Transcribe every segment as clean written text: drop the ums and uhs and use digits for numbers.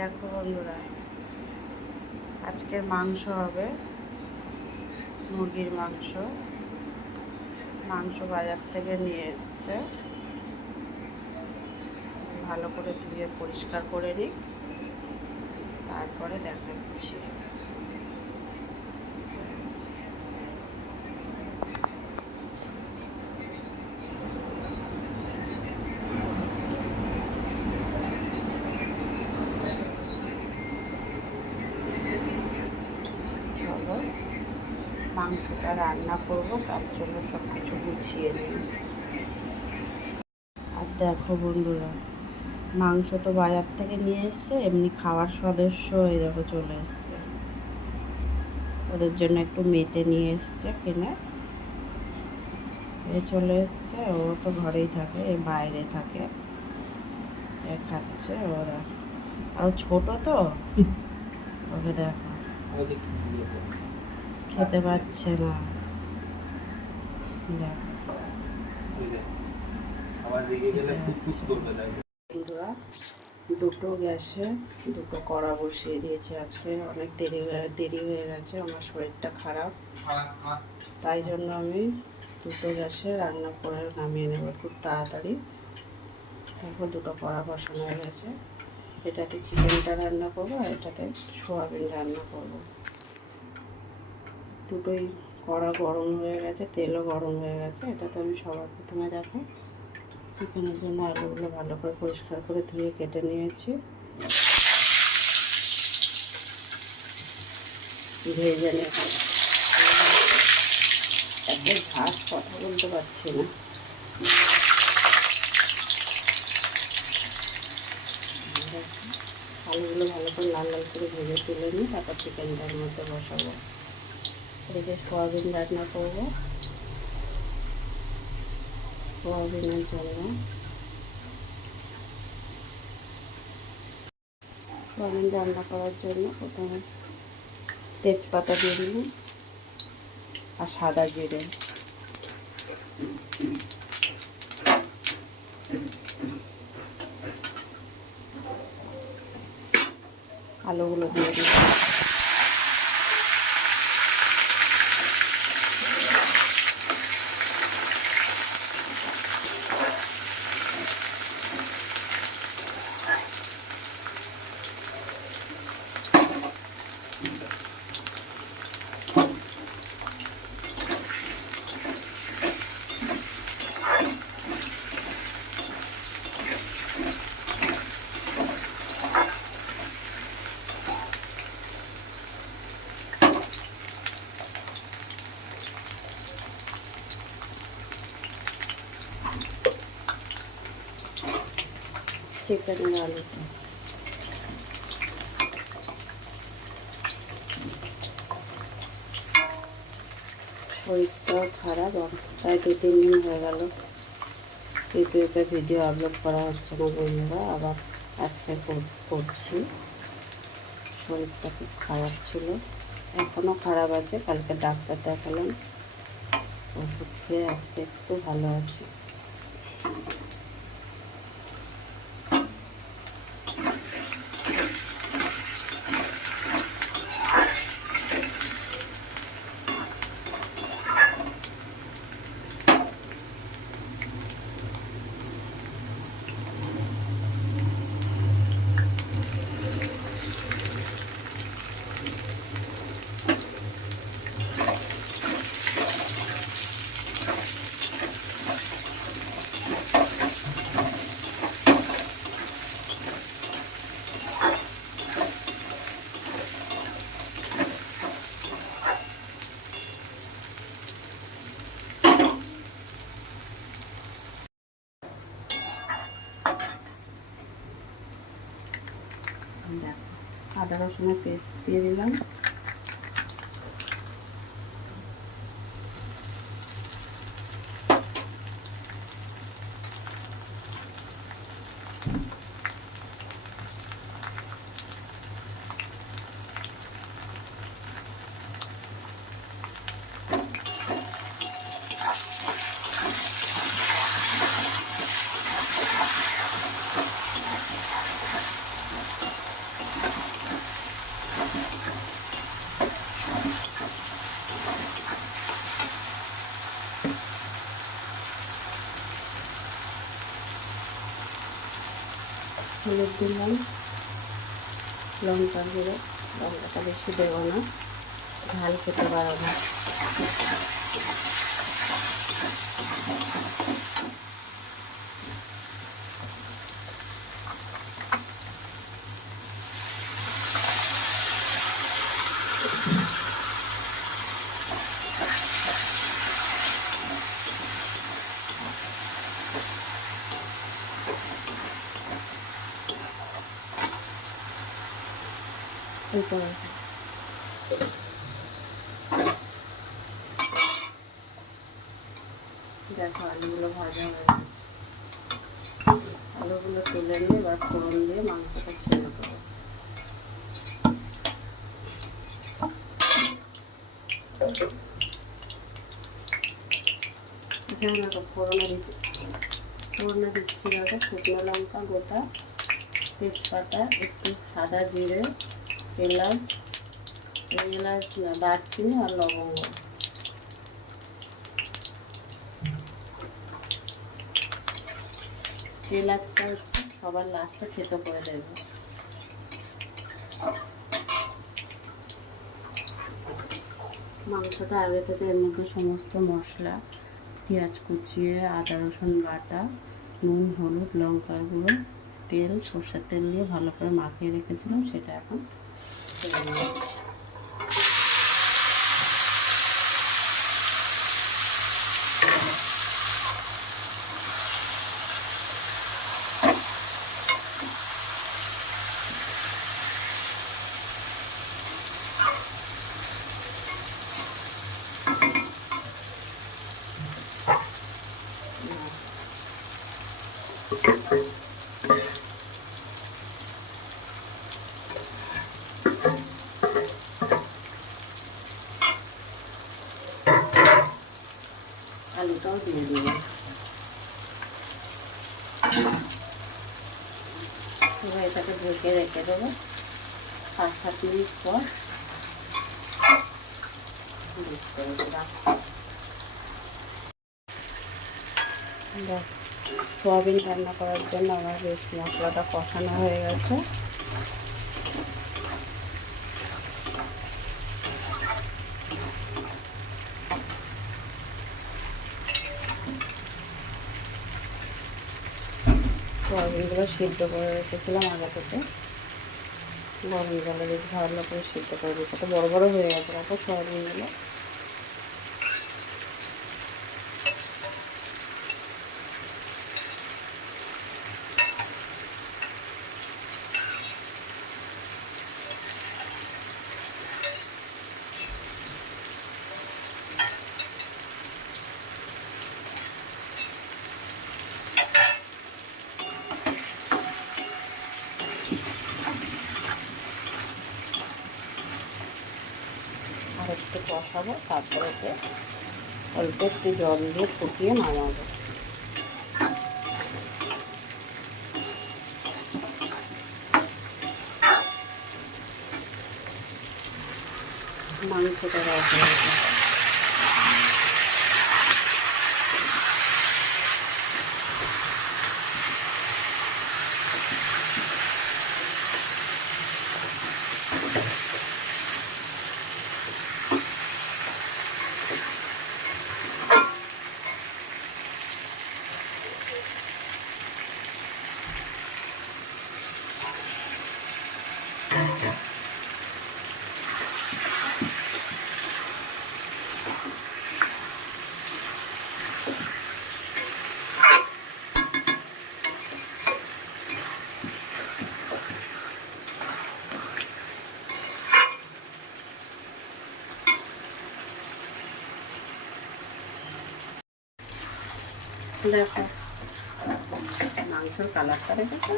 দেখো বন্ধুরা, আজকের মাংস হবে, মুরগির মাংস। বাজার থেকে নিয়ে এসছে, ভালো করে ধুয়ে পরিষ্কার করে নিই, তারপরে দেখাচ্ছি। চলো মাংসটা রান্না করবো, তার জন্য সব কিছু গুছিয়ে নিই। আর দেখো বন্ধুরা, মাংস তো বাজার থেকে নিয়ে এসছে, এমনি খাওয়ার সদস্য এই দেখো চলে এসছে। ওদের জন্য একটু মেটে নিয়ে এসছে কিনে, চলে এসছে। ও তো ঘরেই থাকে, বাইরে থাকে, খাচ্ছে ওরা। আর ছোট তো, ওকে দেখো খেতে পাচ্ছে না। বন্ধুরা, দুটো গ্যাসে দুটো কড়া বসিয়ে দিয়েছি। আজকে অনেক দেরি হয়ে গেছে, আমার শরীরটা খারাপ, তাই জন্য আমি দুটো গ্যাসে রান্না করে নামিয়ে নেব খুব তাড়াতাড়ি। তারপর দুটো কড়া বসানো হয়ে গেছে, এটাতে চিকেনটা রান্না করবো আর এটাতে সোয়াবিন রান্না করব। দুটোই কড়া গরম হয়ে গেছে, তেলও গরম হয়ে গেছে। এটাতে আমি সবার প্রথমে দেখো চিকেনের জন্য আলুগুলো ভালো করে পরিষ্কার করে ধুয়ে কেটে নিয়েছি, ভেজে নেব। এত ভাত কথা বলতে পারছি না। আলুগুলো ভালো করে লাল লাল করে ভেজে তুলে নিই, তারপর চিকেনটার মধ্যে বসাবো। এদিকে সোয়াবিন রান্না করবো। সোয়াবিনের জন্য সোয়াবিন রান্না করার জন্য প্রথমে তেজপাতা দিয়ে দিলাম আর সাদা জিরে, আলুগুলো দিয়ে দিলাম। চিকেনের আলুটা শরীরটাও খারাপ, প্রায় 2-3 দিন হয়ে গেল ইউটিউবে ভিডিও আপলোড করা হচ্ছে না বন্ধুরা। আবার আজকে করছি। শরীরটা খুব খারাপ ছিল, এখনও খারাপ আছে। কালকে ডাক্তার দেখালাম, ওষুধ খেয়ে আজকে একটু ভালো আছি। আদা রসুনের পেস্ট দিয়ে দিলাম, হলুদ দিলাম, লঙ্কার গুঁড়ো, লঙ্কাটা বেশি দেবো না, ঝাল খেতে পারো না। এরপর দেখো আলুগুলো ভাজা হয়ে গেছে, আলুগুলো তুলে নিয়ে এবার ফোড়ন দিয়ে মাংসটা ছেড়ে দেবো। এখানে দেখো ফোড়নে দিচ্ছি দেখো শুকনো লঙ্কা গোটা, তেজপাতা, একটু সাদা জিরে, এলাচ না দারচিনি আর লবঙ্গ। এলাচটা হচ্ছে সবার লাস্টে থেতো করে দেবো। মাংসটা আগে থেকে এর মধ্যে সমস্ত মশলা, পেঁয়াজ কুচিয়ে, আদা রসুন বাটা, নুন, হলুদ, লঙ্কার গুঁড়ো, তেল, সর্ষের তেল দিয়ে ভালো করে মাখিয়ে রেখেছিলাম, সেটা এখন ছেড়ে নেব। আলুটাও দিয়ে দিব, এবার এটাকে ঢেকে রেখে দেবো। 5-7 মিনিট পর সোয়াবিন রান্না করার জন্য আমার বেশ মশলাটা কষানো হয়ে গেছে। সোয়াবিনগুলো সিদ্ধ করে রেখেছিলাম আগে থেকে, গরম জলে বেশ ভালো করে সিদ্ধ করে দিতে, বড় বড় হয়ে গেছে তারপর সোয়াবিনগুলো। আর একটু কষাবো, তারপরে অল্প একটু জল দিয়ে ফুটিয়ে নামাবো। মাংসটা রাখা হয়েছে, দেখো মাংসের কালারটা দেখেছো,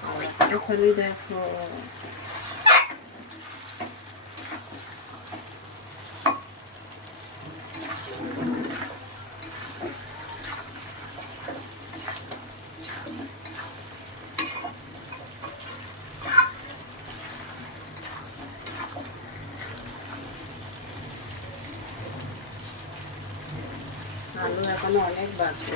কালারটা খালি দেখো। আলু এখনো অনেক বাকি।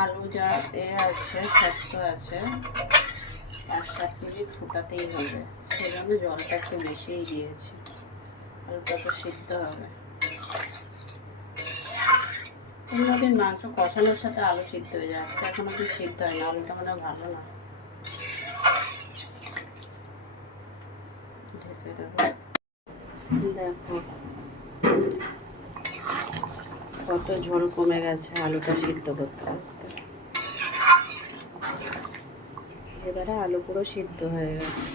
আলু যা আছে সেদ্ধ আছে 5-7 মিনিট ফোটাতেই হবে, সেজন্য জলটা একটু বেশিই দিয়েছি। আলুটা তো সিদ্ধ হবে। অন্যদিন মাংস কষানোর সাথে আলু সিদ্ধ হয়ে যায়, আজকে এখনো কি সিদ্ধ হয় না, আলুটা মানে ভালো না। ঢেকে দেবো। দেখো কত ঝোল কমে গেছে আলুটা সিদ্ধ করতে করতে। এবারে আলু পুরো সিদ্ধ হয়ে গেছে।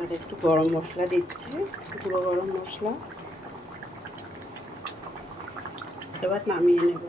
আর একটু গরম মশলা দিচ্ছি, গুঁড়ো গরম মশলা। এবার নামিয়ে নেব।